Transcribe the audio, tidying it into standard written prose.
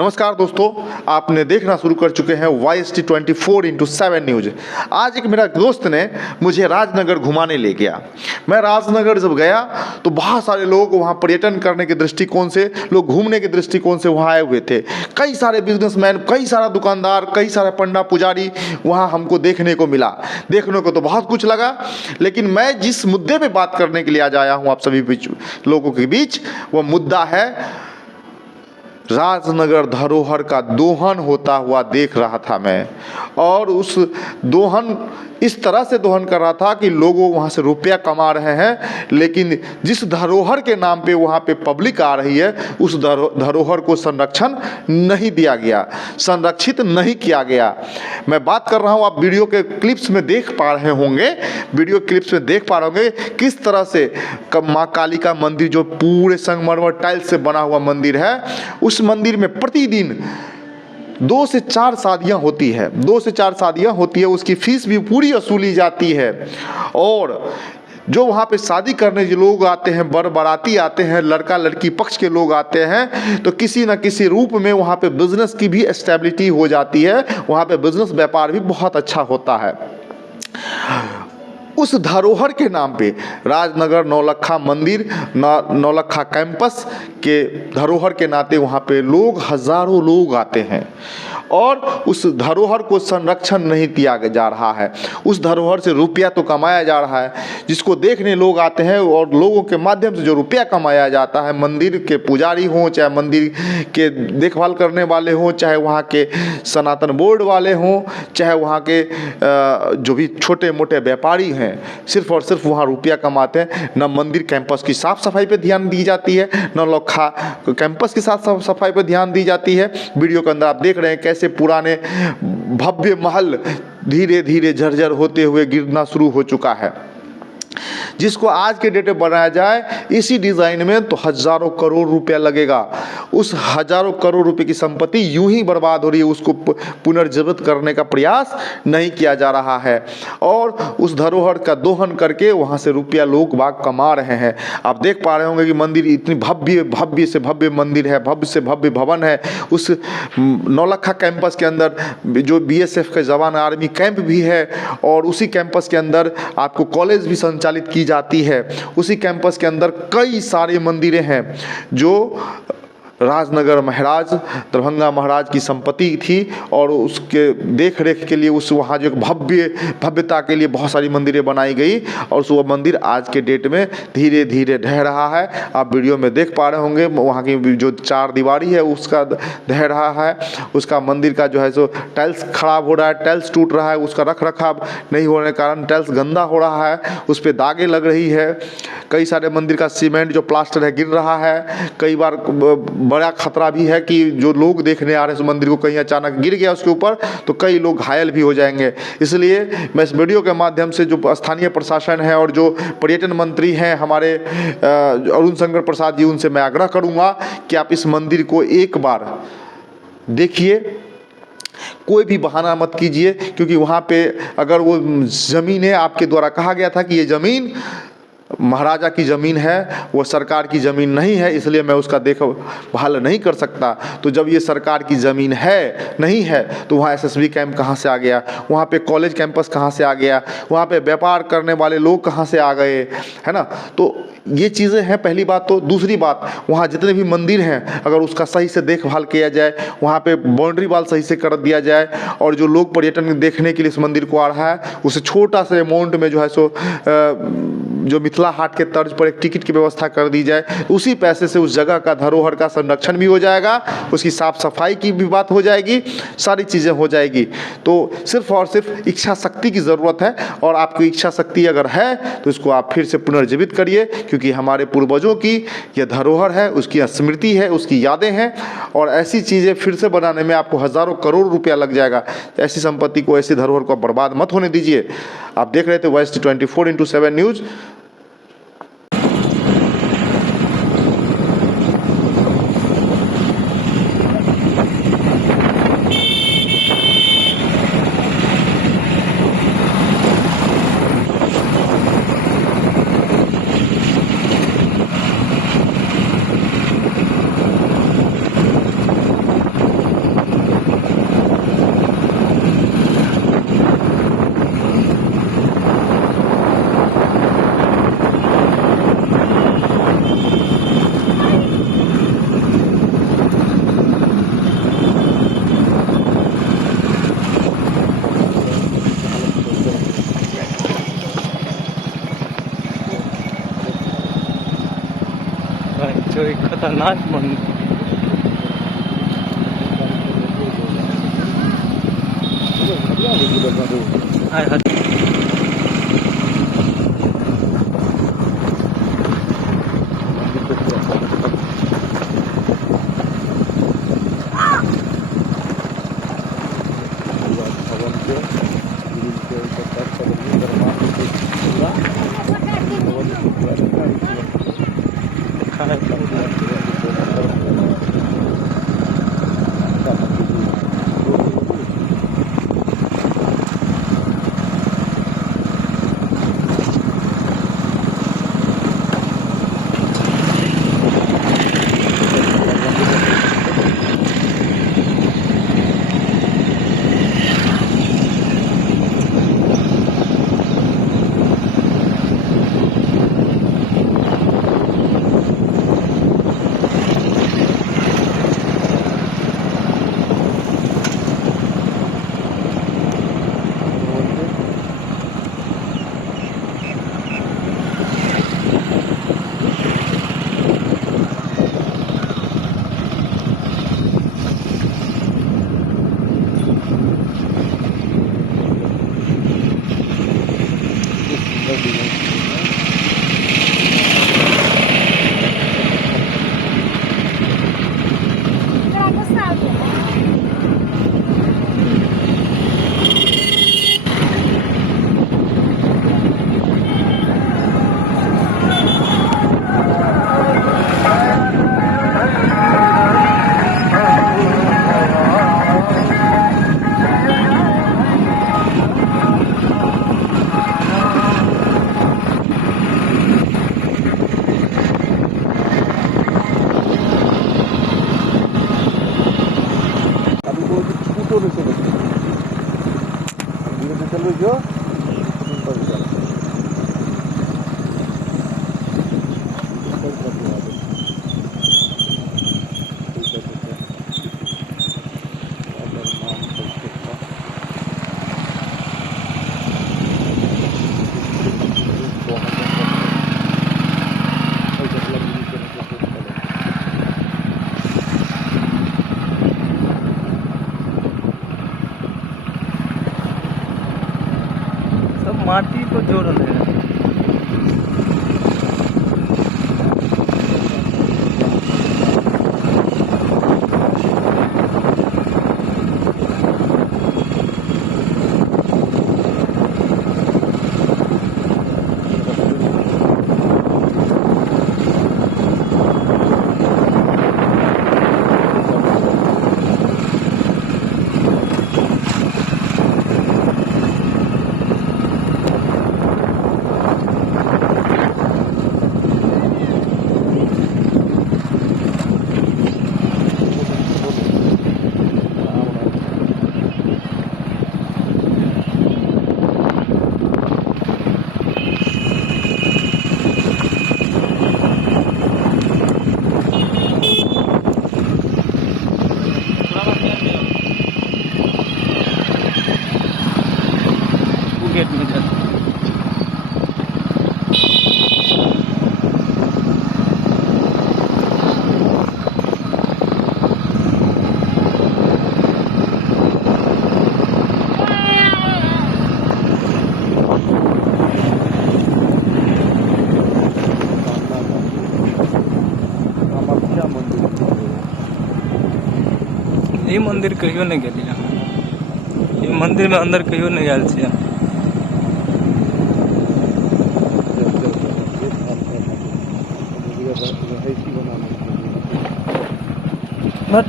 नमस्कार दोस्तों, आपने देखना शुरू कर चुके हैं YST24x7 न्यूज। आज एक मेरा दोस्त ने मुझे राजनगर घुमाने ले गया। मैं राजनगर जब गया तो बहुत सारे लोग वहाँ पर्यटन करने के दृष्टिकोण से, लोग घूमने के दृष्टिकोण से वहाँ आए हुए थे। कई सारे बिजनेसमैन, कई सारा दुकानदार, कई सारे पंडा पुजारी वहाँ हमको देखने को मिला। देखने को तो बहुत कुछ लगा, लेकिन मैं जिस मुद्दे पे बात करने के लिए आज आया हूँ आप सभी लोगों के बीच, वो मुद्दा है राजनगर धरोहर का दोहन होता हुआ देख रहा था मैं। और उस दोहन इस तरह से दोहन कर रहा था कि लोग वहाँ से रुपया कमा रहे हैं, लेकिन जिस धरोहर के नाम पे वहाँ पे पब्लिक आ रही है, उस धरोहर को संरक्षण नहीं दिया गया, संरक्षित नहीं किया गया। मैं बात कर रहा हूँ, आप वीडियो के क्लिप्स में देख पा रहे होंगे, वीडियो क्लिप्स में देख पा रहे होंगे किस तरह से माँ काली का मंदिर, जो पूरे संगमरमर टाइल्स से बना हुआ मंदिर है, उस मंदिर में प्रतिदिन 2 से 4 शादियाँ होती है, 2 से 4 शादियाँ होती है। उसकी फीस भी पूरी वसूली जाती है। और जो वहाँ पे शादी करने जो लोग आते हैं, बाराती आते हैं, लड़का लड़की पक्ष के लोग आते हैं, तो किसी न किसी रूप में वहाँ पे बिजनेस की भी स्टेबिलिटी हो जाती है। वहाँ पे बिजनेस व्यापार भी बहुत अच्छा होता है। उस धरोहर के नाम पे राजनगर नौलखा मंदिर, नौलखा कैंपस के धरोहर के नाते वहाँ पे लोग, हजारों लोग आते हैं और उस धरोहर को संरक्षण नहीं दिया जा रहा है। उस धरोहर से रुपया तो कमाया जा रहा है, जिसको देखने लोग आते हैं, और लोगों के माध्यम से जो रुपया कमाया जाता है, मंदिर के पुजारी हों, चाहे मंदिर के देखभाल करने वाले हों, चाहे वहाँ के सनातन बोर्ड वाले हों, चाहे वहाँ के जो भी छोटे मोटे व्यापारी हैं, सिर्फ और सिर्फ वहाँ रुपया कमाते हैं। न मंदिर कैंपस की साफ सफाई पे ध्यान दी जाती है, न नौलखा कैंपस की साफ सफाई पे ध्यान दी जाती है। वीडियो के अंदर आप देख रहे हैं कैसे पुराने भव्य महल धीरे धीरे झरझर होते हुए गिरना शुरू हो चुका है, जिसको आज के डेट में बनाया जाए इसी डिज़ाइन में तो हजारों करोड़ रुपया लगेगा। उस हजारों करोड़ रुपए की संपत्ति यूं ही बर्बाद हो रही है, उसको पुनर्जीवित करने का प्रयास नहीं किया जा रहा है। और उस धरोहर का दोहन करके वहां से रुपया लोग बाग कमा रहे हैं। आप देख पा रहे होंगे कि मंदिर इतनी भव्य से भव्य मंदिर है, भव्य से भव्य भवन है। उस नौलखा कैंपस के अंदर जो BSF का जवान आर्मी कैंप भी है, और उसी कैंपस के अंदर आपको कॉलेज भी संचालित की जाती है। उसी कैंपस के अंदर कई सारे मंदिरें हैं जो राजनगर महाराज, दरभंगा महाराज की संपत्ति थी, और उसके देख रेख के लिए उस वहाँ जो भव्यता के लिए बहुत सारी मंदिरें बनाई गई, और वो मंदिर आज के डेट में धीरे धीरे ढह रहा है। आप वीडियो में देख पा रहे होंगे वहाँ की जो 4 दीवारी है उसका ढह रहा है, उसका मंदिर का जो है सो टाइल्स खराब हो रहा है, टाइल्स टूट रहा है, उसका रख रखाव नहीं होने के कारण टाइल्स गंदा हो रहा है, उस पर दागें लग रही है। कई सारे मंदिर का सीमेंट जो प्लास्टर है गिर रहा है। कई बार बड़ा खतरा भी है कि जो लोग देखने आ रहे हैं उस मंदिर को, कहीं अचानक गिर गया उसके ऊपर तो कई लोग घायल भी हो जाएंगे। इसलिए मैं इस वीडियो के माध्यम से जो स्थानीय प्रशासन है और जो पर्यटन मंत्री हैं हमारे अरुण शंकर प्रसाद जी, उनसे मैं आग्रह करूंगा कि आप इस मंदिर को एक बार देखिए, कोई भी बहाना मत कीजिए, क्योंकि वहाँ पे अगर वो ज़मीन है, आपके द्वारा कहा गया था कि ये ज़मीन महाराजा की ज़मीन है, वो सरकार की ज़मीन नहीं है, इसलिए मैं उसका देखभाल नहीं कर सकता। तो जब ये सरकार की ज़मीन है नहीं है तो वहाँ SSB कैंप कहाँ से आ गया, वहाँ पे कॉलेज कैंपस कहाँ से आ गया, वहाँ पे व्यापार करने वाले लोग कहाँ से आ गए, है ना। तो ये चीज़ें हैं पहली बात। तो दूसरी बात, वहाँ जितने भी मंदिर हैं अगर उसका सही से देखभाल किया जाए, वहाँ पे बाउंड्री वाल सही से कर दिया जाए, और जो लोग पर्यटन देखने के लिए इस मंदिर को आ रहा है उसे छोटा सा अमाउंट में जो है सो जो मिथिला हाट के तर्ज पर एक टिकट की व्यवस्था कर दी जाए, उसी पैसे से उस जगह का धरोहर का संरक्षण भी हो जाएगा, उसकी साफ सफाई की भी बात हो जाएगी, सारी चीज़ें हो जाएगी। तो सिर्फ और सिर्फ इच्छा शक्ति की ज़रूरत है, और आपकी इच्छा शक्ति अगर है तो इसको आप फिर से पुनर्जीवित करिए, क्योंकि हमारे पूर्वजों की यह धरोहर है, उसकी स्मृति है, उसकी यादें हैं, और ऐसी चीज़ें फिर से बनाने में आपको हज़ारों करोड़ रुपया लग जाएगा। ऐसी संपत्ति को, ऐसी धरोहर को बर्बाद मत होने दीजिए। आप देख रहे थे YST24x7 न्यूज़। खतरनाक मंदिर हाय हाय। सब माटी को जोड़ रहे हैं। गेट में जाते ये मंदिर कहियो नहीं गेलिए ये मंदिर में अंदर कहियो नहीं गए छियै। बट